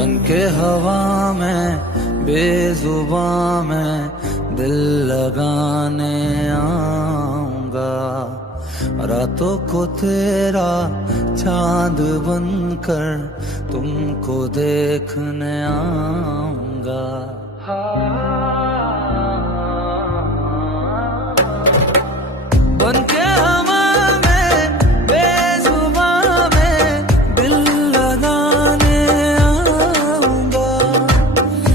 बन के हवा में बेजुबां में दिल लगाने आऊंगा। रातों को तेरा चांद बनकर तुमको देखने आऊंगा।